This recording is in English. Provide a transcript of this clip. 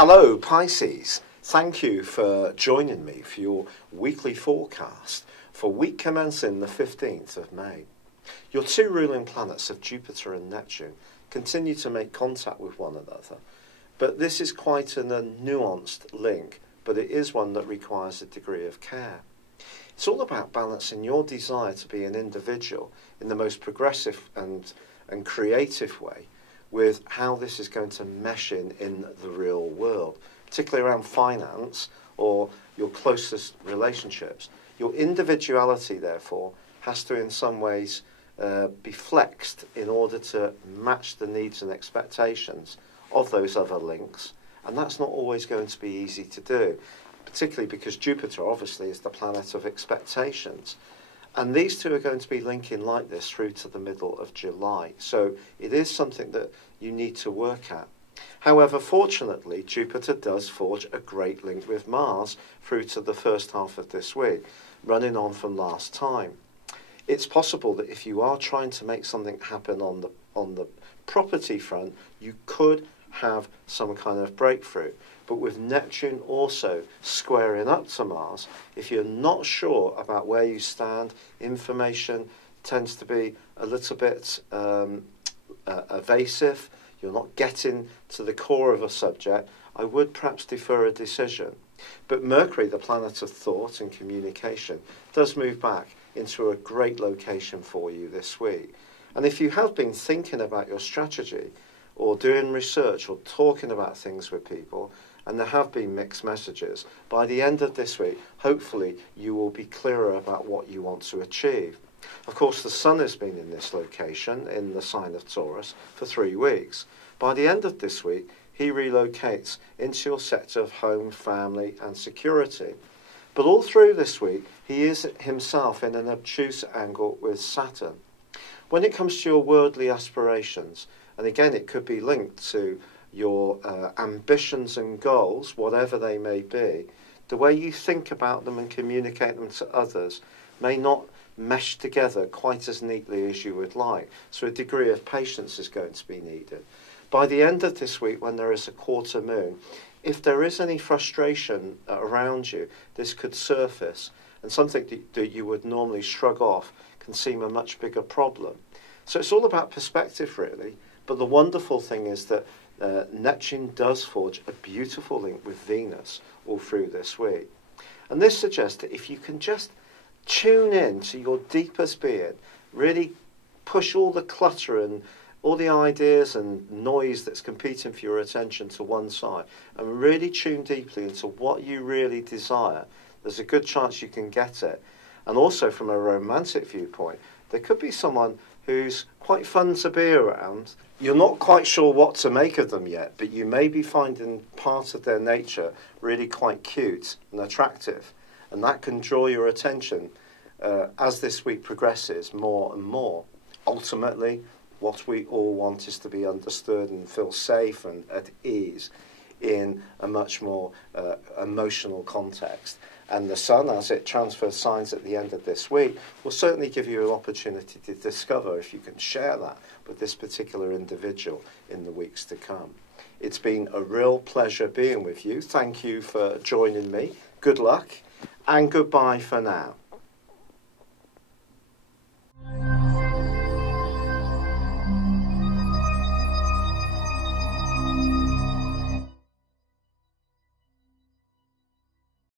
Hello Pisces, thank you for joining me for your weekly forecast for week commencing the 15th of May. Your two ruling planets of Jupiter and Neptune continue to make contact with one another, but this is quite a nuanced link, but it is one that requires a degree of care. It's all about balancing your desire to be an individual in the most progressive and creative way with how this is going to mesh in the real world, particularly around finance or your closest relationships. Your individuality, therefore, has to in some ways be flexed in order to match the needs and expectations of those other links, and that's not always going to be easy to do, particularly because Jupiter obviously is the planet of expectations. And these two are going to be linking like this through to the middle of July. So it is something that you need to work at. However, fortunately, Jupiter does forge a great link with Mars through to the first half of this week, running on from last time. It's possible that if you are trying to make something happen on the property front, you could have some kind of breakthrough. But with Neptune also squaring up to Mars, if you're not sure about where you stand, information tends to be a little bit evasive, you're not getting to the core of a subject, I would perhaps defer a decision. But Mercury, the planet of thought and communication, does move back into a great location for you this week. And if you have been thinking about your strategy, or doing research, or talking about things with people, and there have been mixed messages, by the end of this week, hopefully you will be clearer about what you want to achieve. Of course, the Sun has been in this location, in the sign of Taurus, for 3 weeks. By the end of this week, he relocates into your sector of home, family, and security. But all through this week, he is himself in an obtuse angle with Saturn. When it comes to your worldly aspirations, and again, it could be linked to your ambitions and goals, whatever they may be, the way you think about them and communicate them to others may not mesh together quite as neatly as you would like. So a degree of patience is going to be needed. By the end of this week, when there is a quarter moon, if there is any frustration around you, this could surface, and something that you would normally shrug off can seem a much bigger problem. So it's all about perspective, really. But the wonderful thing is that Neptune does forge a beautiful link with Venus all through this week. And this suggests that if you can just tune in to your deepest being, really push all the clutter and all the ideas and noise that's competing for your attention to one side, and really tune deeply into what you really desire, there's a good chance you can get it. And also from a romantic viewpoint, there could be someone who's quite fun to be around. You're not quite sure what to make of them yet, but you may be finding part of their nature really quite cute and attractive, and that can draw your attention as this week progresses more and more. Ultimately, what we all want is to be understood and feel safe and at ease in a much more emotional context. And the Sun, as it transfers signs at the end of this week, will certainly give you an opportunity to discover if you can share that with this particular individual in the weeks to come. It's been a real pleasure being with you. Thank you for joining me. Good luck and goodbye for now.